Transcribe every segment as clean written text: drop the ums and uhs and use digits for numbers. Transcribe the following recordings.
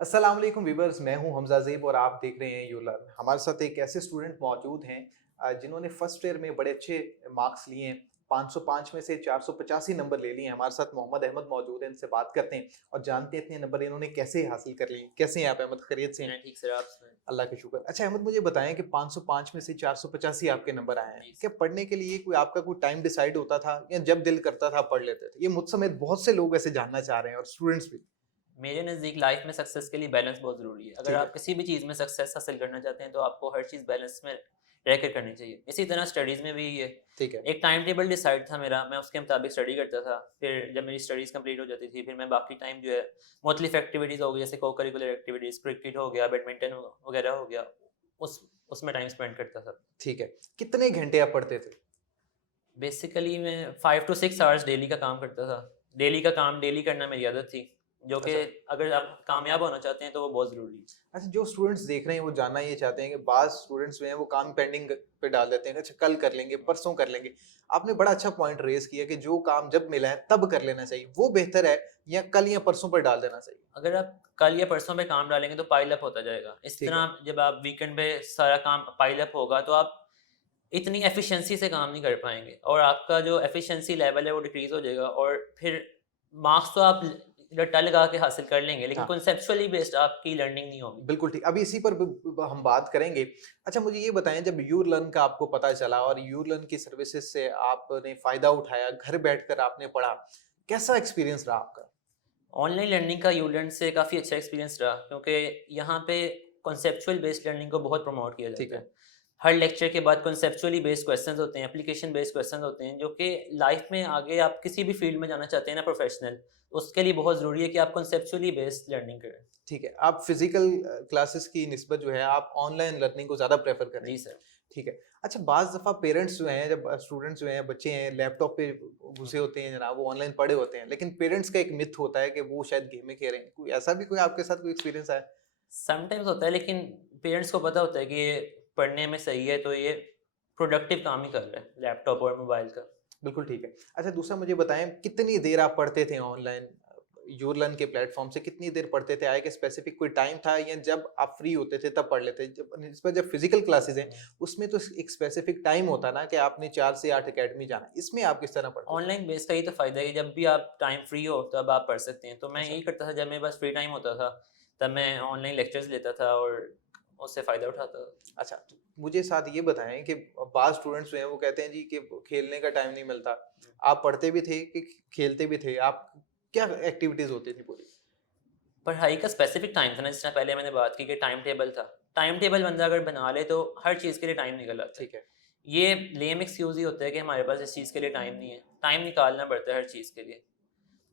अस्सलाम वालेकुम वीवर्स, मैं हूं हमजा ज़ेब और आप देख रहे हैं यू लर्न। हमारे साथ एक ऐसे स्टूडेंट मौजूद हैं जिन्होंने फर्स्ट ईयर में बड़े अच्छे मार्क्स लिए हैं। 505 में से 485 नंबर ले लिए हैं। हमारे साथ मोहम्मद अहमद मौजूद हैं, इनसे बात करते हैं और जानते हैं इतने नंबर इन्होंने कैसे हासिल कर लिए। कैसे हैं आप अहमद, खैरियत से हैं? मैं ठीक सर, आप सुनाएँ? अल्लाह का शुक्र। अच्छा अहमद, मुझे बताएं कि 505 में से 485 आपके नंबर आए हैं। जी क्या सर। पढ़ने के लिए कोई आपका कोई टाइम डिसाइड होता था या जब दिल करता था आप पढ़ लेते थे? ये मुझ समेत बहुत से लोग ऐसे जानना चाह रहे हैं और स्टूडेंट्स भी। मेरे नज़दीक लाइफ़ में सक्सेस के लिए बैलेंस बहुत ज़रूरी है। अगर ठीक आप है। किसी भी चीज़ में सक्सेस हासिल करना चाहते हैं, तो आपको हर चीज़ बैलेंस में रहकर करनी चाहिए। इसी तरह स्टडीज़ में भी ये ठीक है। एक टाइम टेबल डिसाइड था मेरा, मैं उसके मुताबिक स्टडी करता था। फिर जब मेरी स्टडीज़ कंप्लीट हो जाती थी, फिर मैं बाकी टाइम जो है मुख्तलिफ एक्टिविटीज़ हो गई, जैसे को-करिकुलर एक्टिविटीज़, क्रिकेट हो गया, बैडमिंटन वगैरह हो गया, उस उसमें टाइम स्पेंड करता था। ठीक है। कितने घंटे आप पढ़ते थे? बेसिकली मैं 5 टू 6 आवर्स डेली का काम करता था। डेली का काम डेली करना मेरी आदत थी, जो कि अच्छा। अगर आप कामयाब होना चाहते हैं तो वो बहुत ज़रूरी है। अच्छा, जो स्टूडेंट्स देख रहे हैं वो जानना ये चाहते हैं कि बाज़ स्टूडेंट्स जो हैं वो काम पेंडिंग पे डाल देते हैं, अच्छा कल कर लेंगे, परसों कर लेंगे। आपने बड़ा अच्छा पॉइंट रेज़ किया कि जो काम जब मिला है तब कर लेना चाहिए। वो बेहतर है या कल या परसों पर डाल देना चाहिए? अगर आप कल या परसों में काम डालेंगे तो पाइल अप होता जाएगा। इस ठीक है। तरह जब आप वीकेंड पे सारा काम पाइल अप होगा तो आप इतनी एफिशिएंसी से काम नहीं कर पाएँगे और आपका जो एफिशिएंसी लेवल है वो डिक्रीज़ हो जाएगा और फिर मार्क्स तो आप रट्टा लगा के हासिल कर लेंगे, लेकिन हाँ। कॉन्सेप्चुअली बेस्ड आपकी लर्निंग नहीं होगी। बिल्कुल ठीक। अभी इसी पर हम बात करेंगे। अच्छा मुझे ये बताएँ, जब यू लर्न का आपको पता चला और यू लर्न की सर्विसेज़ से आपने फ़ायदा उठाया, घर बैठकर आपने पढ़ा, कैसा एक्सपीरियंस रहा आपका? ऑनलाइन लर्निंग का यूलेंट से काफ़ी अच्छा एक्सपीरियंस रहा क्योंकि यहाँ पे कॉन्सेप्चुअल बेस्ड लर्निंग को बहुत प्रमोट किया ठीक जाता है। है। हर लेक्चर के बाद कॉन्सेप्चुअली बेस्ड क्वेश्चंस होते हैं, एप्लीकेशन बेस्ड क्वेश्चंस होते हैं, जो कि लाइफ में आगे आप किसी भी फील्ड में जाना चाहते हैं ना प्रोफेशनल, उसके लिए बहुत ज़रूरी है कि आप कॉन्सेप्चुअली बेस्ड लर्निंग करें। ठीक है। आप फ़िज़िकल क्लासेस की निस्बत जो है आप ऑनलाइन लर्निंग को ज़्यादा प्रेफ़र करेंगे। जी सर। ठीक है। अच्छा बाज़ दफ़ा पेरेंट्स जो हैं, जब स्टूडेंट्स जो हैं, बच्चे हैं, लैपटॉप पे घुसे होते हैं जनाब, वो ऑनलाइन पढ़े होते हैं, लेकिन पेरेंट्स का एक मिथ होता है कि वो शायद गेमें खेल रहे हैं। कोई ऐसा भी कोई आपके साथ कोई एक्सपीरियंस आया? समटाइम्स होता है लेकिन पेरेंट्स को पता होता है कि ये पढ़ने में सही है तो ये प्रोडक्टिव काम ही कर रहा है लैपटॉप और मोबाइल का। बिल्कुल ठीक है। अच्छा दूसरा मुझे बताएँ, कितनी देर आप पढ़ते थे ऑनलाइन? यूलर्न के प्लेटफ़ॉर्म से कितनी देर पढ़ते थे? आया कि स्पेसिफ़िक कोई टाइम था या जब आप फ्री होते थे तब पढ़ लेते? जब निस्बत जब फ़िज़िकल क्लासेज़ हैं, उसमें तो एक स्पेसिफ़िक टाइम होता है ना कि आपने 4 से 8 अकेडमी जाना है। इसमें आप किस तरह पढ़ते थे? ऑनलाइन बेस का ये तो फ़ायदा है कि जब भी आप टाइम फ्री हो तब आप पढ़ सकते हैं। तो मैं अच्छा। यही करता था, जब मेरे पास फ्री टाइम होता था, तब मैं ऑनलाइन लेक्चर्स लेता था और उससे फ़ायदा उठाता था। अच्छा, तो मुझे साथ ये बताएँ कि बाज़ स्टूडेंट्स जो हैं वो कहते हैं जी कि खेलने का टाइम नहीं मिलता। आप पढ़ते भी थे कि खेलते भी थे? आप क्या एक्टिविटीज़ होती थी पूरी? पढ़ाई का स्पेसिफ़िक टाइम था ना, जिस तरह पहले मैंने बात की कि टाइम टेबल था। टाइम टेबल बंदा अगर बना ले तो हर चीज़ के लिए टाइम निकल आता है। ठीक है। ये लेम एक्सक्यूज़ ही होता है कि हमारे पास इस चीज़ के लिए टाइम नहीं है। टाइम निकालना पड़ता है हर चीज़ के लिए।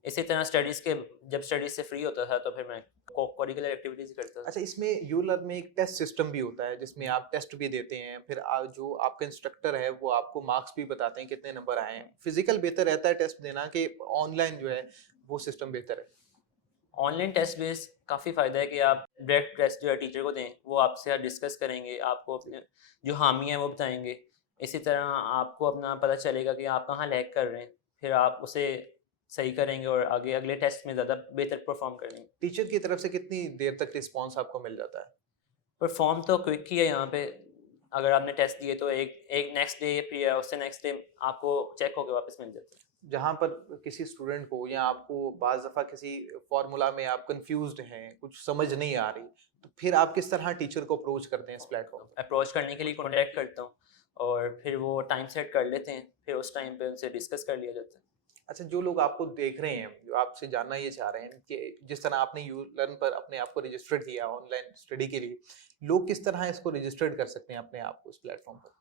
इसी तरह स्टडीज़ के जब स्टडीज़ से फ्री होता था तो फिर मैं को करिकुलर एक्टिविटीज़ ही करता था। अच्छा, इसमें यूलर में एक टेस्ट सिस्टम भी होता है जिसमें आप टेस्ट भी देते हैं, फिर जो आपका इंस्ट्रक्टर है वो आपको मार्क्स भी बताते हैं कितने नंबर आए हैं। फिजिकल बेहतर रहता है टेस्ट देना कि ऑनलाइन जो है वो सिस्टम बेहतर है? ऑनलाइन टेस्ट बेस काफ़ी फ़ायदा है कि आप डायरेक्ट टेस्ट जो है टीचर को दें, वो आपसे डिस्कस करेंगे, आपको जी। अपने जो हामी हैं वो बताएँगे। इसी तरह आपको अपना पता चलेगा कि आप कहाँ लैग कर रहे हैं, फिर आप उसे सही करेंगे और आगे अगले टेस्ट में ज़्यादा बेहतर परफ़ॉर्म करेंगे। टीचर की तरफ से कितनी देर तक रिस्पॉन्स आपको मिल जाता है? परफ़ॉर्म तो क्विक ही है यहाँ पे, अगर आपने टेस्ट दिए तो एक एक नेक्स्ट डे फिर या उससे नेक्स्ट डे आपको चेक होके वापस मिल जाता है। जहाँ पर किसी स्टूडेंट को या आपको बाज़ दफ़ा किसी फ़ॉर्मूला में आप कन्फ्यूज़्ड हैं, कुछ समझ नहीं आ रही, तो फिर आप किस तरह टीचर को अप्रोच करते हैं इस प्लेटफ़ॉर्म पे? अप्रोच करने के लिए कॉन्टैक्ट करता हूँ और फिर वो टाइम सेट कर लेते हैं, फिर उस टाइम पे उनसे डिस्कस कर लिया जाता है। अच्छा, जो लोग आपको देख रहे हैं, जो आपसे जानना ये चाह रहे हैं कि जिस तरह आपने यू लर्न पर अपने आप को रजिस्टर्ड किया ऑनलाइन स्टडी के लिए, लोग किस तरह इसको रजिस्टर्ड कर सकते हैं अपने आप को इस प्लेटफ़ॉर्म पर?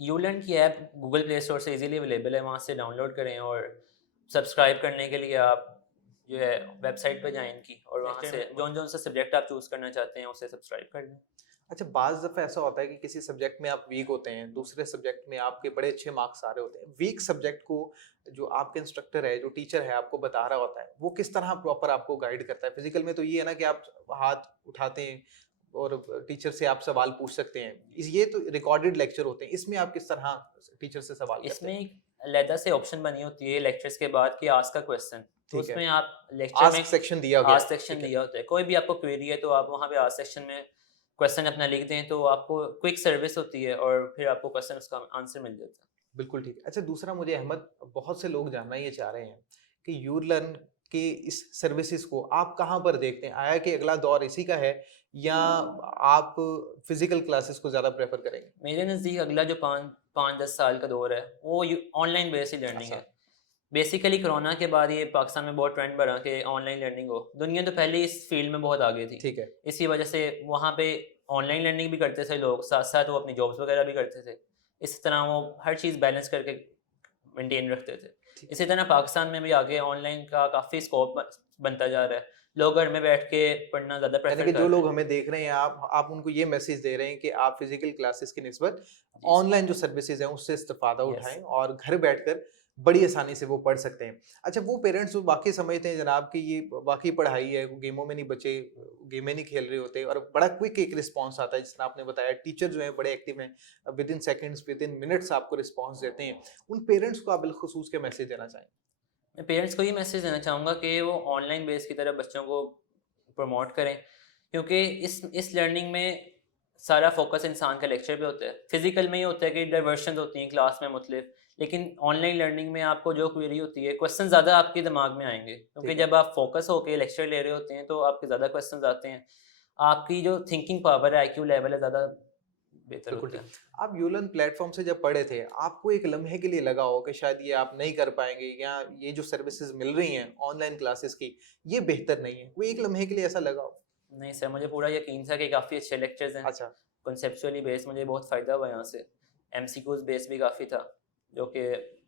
यूलर्न की ऐप गूगल प्ले स्टोर से इजीली अवेलेबल है, वहाँ से डाउनलोड करें और सब्सक्राइब करने के लिए आप जो है वेबसाइट पे जाएँ इनकी और वहाँ से जौन-जौन सा सब्जेक्ट आप चूज़ करना चाहते हैं उसे सब्सक्राइब कर लें। अच्छा, बाज़ दफ़ा ऐसा होता है कि किसी सब्जेक्ट में आप वीक होते हैं, दूसरे सब्जेक्ट में आपके बड़े अच्छे मार्क्स आ रहे होते हैं। वीक सब्जेक्ट को जो आपके इंस्ट्रक्टर है, जो टीचर है आपको बता रहा होता है, वो किस तरह प्रॉपर आपको गाइड करता है? फिज़िकल में तो ये है ना कि आप हाथ उठाते हैं और टीचर से आप सवाल पूछ सकते हैं। ये तो रिकॉर्डेड लेक्चर होते हैं, इसमें आप किस तरह टीचर से सवाल करते इसमें हैं? एक अलहदा से ऑप्शन बनी होती है लेक्चर्स के बाद कि आस्क अ क्वेश्चन, तो ठीक है, उसमें आप लेक्चर में आस्क सेक्शन दिया गया आस्क है, सेक्शन ठीक है। दिया होता है। कोई भी आपको क्वेरी है तो आप वहाँ पे आस्क सेक्शन में क्वेश्चन अपना लिख दें तो आपको क्विक सर्विस होती है और फिर आपको क्वेश्चन उसका आंसर मिल जाता है। बिल्कुल ठीक है। अच्छा, दूसरा मुझे अहमद, बहुत से लोग जानना ये चाह रहे हैं कि यूलर्न के इस सर्विसेज़ को आप कहाँ पर देखते हैं? आया कि अगला दौर इसी का है या आप फिज़िकल क्लासेस को ज़्यादा प्रेफ़र करेंगे? मेरे नज़दीक अगला जो 5-10 साल का दौर है वो ऑनलाइन बेस्ड ही लर्निंग अच्छा, है। बेसिकली कोरोना के बाद ये पाकिस्तान में बहुत ट्रेंड बढ़ा कि ऑनलाइन लर्निंग हो। दुनिया तो पहले ही इस फील्ड में बहुत आगे थी। ठीक है, इसी वजह से वहाँ पे ऑनलाइन लर्निंग भी करते थे लोग, साथ-साथ वो अपनी जॉब्स वगैरह भी करते थे। इस तरह वो हर चीज़ बैलेंस करके मेंटेन रखते थे। ठीक। इसी तरह पाकिस्तान में भी आगे ऑनलाइन का काफ़ी स्कोप बनता जा रहा है। लोग घर में बैठ के पढ़ना ज़्यादा यानी प्रेफ़र कि जो कर रहे लोग हैं। हमें देख रहे हैं, आप उनको ये मैसेज दे रहे हैं कि आप फिज़िकल क्लासेस की निस्बत जी, ऑनलाइन जो सर्विसेज़ हैं, उससे इस्तिफ़ादा यस। उठाएँ और घर बैठकर बड़ी आसानी से वो पढ़ सकते हैं। अच्छा, वो पेरेंट्स जो वाक़ई समझते हैं जनाब कि ये वाक़ई पढ़ाई है, वो गेमों में नहीं बचे, गेमें नहीं खेल रहे होते और बड़ा क्विक एक रिस्पॉन्स आता है, जिस तरह आपने बताया टीचर जो हैं बड़े एक्टिव हैं, विदिन सेकंड्स, विदिन मिनट्स आपको रिस्पॉन्स देते हैं। उन पेरेंट्स को आप बिलख़ुसूस क्या मैसेज देना चाहेंगे? मैं पेरेंट्स को ये मैसेज देना चाहूँगा कि वो ऑनलाइन बेस की तरफ बच्चों को प्रमोट करें, क्योंकि इस लर्निंग में सारा फोकस इंसान का लेक्चर पे होता है। फिजिकल में ये होता है कि डाइवर्शन होती हैं क्लास में मुख्तलिफ, लेकिन ऑनलाइन लर्निंग में आपको जो क्वेरी होती है क्वेश्चन ज़्यादा आपके दिमाग में आएंगे, क्योंकि ठीक है। जब आप फोकस होकर लेक्चर ले रहे होते हैं तो आपके ज़्यादा क्वेश्चन आते हैं। आपकी जो थिंकिंग पावर है, आईक्यू लेवल है, ज़्यादा बेहतर बिल्कुल होता ठीक। है। आप यूलन प्लेटफ़ॉर्म से जब पढ़े थे, आपको एक लम्हे के लिए लगा हो कि शायद ये आप नहीं कर पाएँगे या ये जो सर्विसेज़ मिल रही हैं ऑनलाइन क्लासेस की, ये बेहतर नहीं है। कोई एक लम्हे के लिए ऐसा लगा हो? नहीं सर, मुझे पूरा यकीन था कि काफ़ी अच्छे लेक्चर्स हैं। अच्छा, कॉन्सेप्चुअली बेस मुझे बहुत फ़ायदा हुआ यहाँ से। एमसीक्यूज़ बेस भी काफ़ी था, जो कि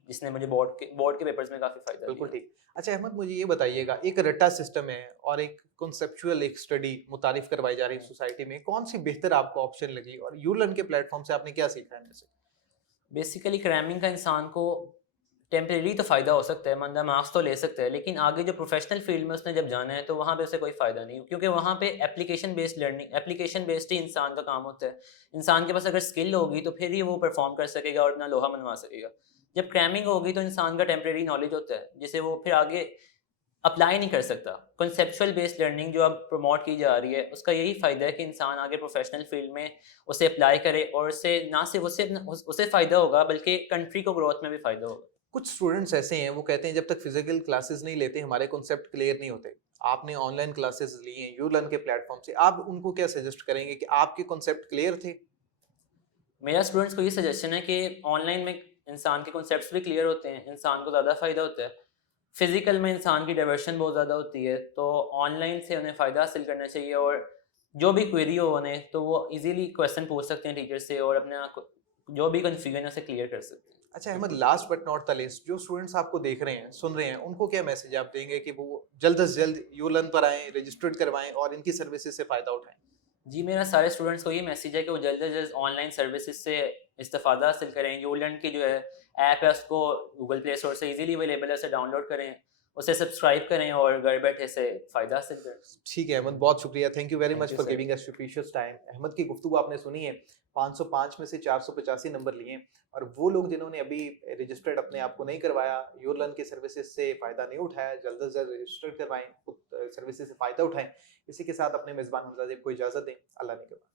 जिसने मुझे बोर्ड के पेपर्स में काफ़ी फ़ायदा बिल्कुल दिया। ठीक। अच्छा अहमद, मुझे ये बताइएगा, एक रट्टा सिस्टम है और एक कॉन्सेप्चुअल एक स्टडी मुतारिफ़ करवाई जा रही है हुँ। सोसाइटी में, कौन-सी बेहतर आपको ऑप्शन लगी और यूलर्न के प्लेटफ़ॉर्म से आपने क्या सीखा इनमें से? बेसिकली क्रैमिंग का इंसान को टेम्परेरी तो फ़ायदा हो सकता है, बंदा मार्क्स तो ले सकता है, लेकिन आगे जो प्रोफ़ेशनल फ़ील्ड में उसने जब जाना है तो वहाँ पे उसे कोई फ़ायदा नहीं, क्योंकि वहाँ पे एप्लीकेशन बेस्ड ही इंसान का काम होता है। इंसान के पास अगर स्किल होगी तो फिर ही वो परफ़ॉर्म कर सकेगा और अपना लोहा मनवा सकेगा। जब क्रैमिंग होगी तो इंसान का टेम्परेरी नॉलेज होता है, जिसे वो फिर आगे अप्लाई नहीं कर सकता। कॉन्सेप्चुअल बेस्ड लर्निंग जो अब प्रमोट की जा रही है, उसका यही फ़ायदा है कि इंसान आगे प्रोफ़ेशनल फ़ील्ड में उसे अप्लाई करे और उससे ना सिर्फ़ उसे फ़ायदा होगा, बल्कि कंट्री को ग्रोथ में भी फ़ायदा होगा। कुछ स्टूडेंट्स ऐसे हैं, वो कहते हैं जब तक फिज़िकल क्लासेस नहीं लेते हमारे कॉन्सेप्ट क्लियर नहीं होते। आपने ऑनलाइन क्लासेस ली हैं यूलर्न के प्लेटफ़ॉर्म से, आप उनको क्या सजेस्ट करेंगे कि आपके कॉन्सेप्ट क्लियर थे? मेरा स्टूडेंट्स को ये सजेशन है कि ऑनलाइन में इंसान के कॉन्सेप्ट्स भी क्लियर होते हैं, इंसान को ज़्यादा फ़ायदा होता है। फ़िज़िकल में इंसान की डाइवर्शन बहुत ज़्यादा होती है, तो ऑनलाइन से उन्हें फ़ायदा हासिल करना चाहिए और जो भी क्वेरी हो उन्हें, तो वो ईज़िली क्वेश्चन पूछ सकते हैं टीचर से और अपना जो भी कन्फ्यूजन है उसे क्लियर कर सकते हैं। अच्छा Ahmad, last but not the least, जो स्टूडेंट्स आपको देख रहे हैं, सुन रहे हैं, उनको क्या मैसेज आप देंगे कि वो जल्द से जल्द यूलर्न पर आएँ, रजिस्टर्ड करवाएँ और इनकी सर्विसेज से फ़ायदा उठाएँ? जी, मेरा सारे स्टूडेंट्स को ये मैसेज है कि वो जल्द से जल्द ऑनलाइन सर्विसेज से इस्तेफ़ादा हासिल करें। यूलर्न की जो है ऐप है, उसको गूगल प्ले स्टोर से ईज़िली अवेलेबल है, उसे डाउनलोड करें, उसे सब्सक्राइब करें और घर बैठे से फ़ायदा हासिल करें। ठीक है अहमद, बहुत शुक्रिया। Thank you very thank much you for sir. Giving us your precious time. Ahmad की गुफ्तगू आपने सुनी है, 505 में से 485 नंबर लिए हैं और वो लोग जिन्होंने अभी रजिस्टर्ड अपने आप को नहीं करवाया, यूलर्न की सर्विसेज से फ़ायदा नहीं उठाया, जल्द से जल्द रजिस्टर करवाएँ, खुद सर्विसेज से फ़ायदा उठाएँ। इसी के साथ अपने मेज़बान हमज़ा ज़ेब को इजाज़त दें। अल्लाह ने के बाद।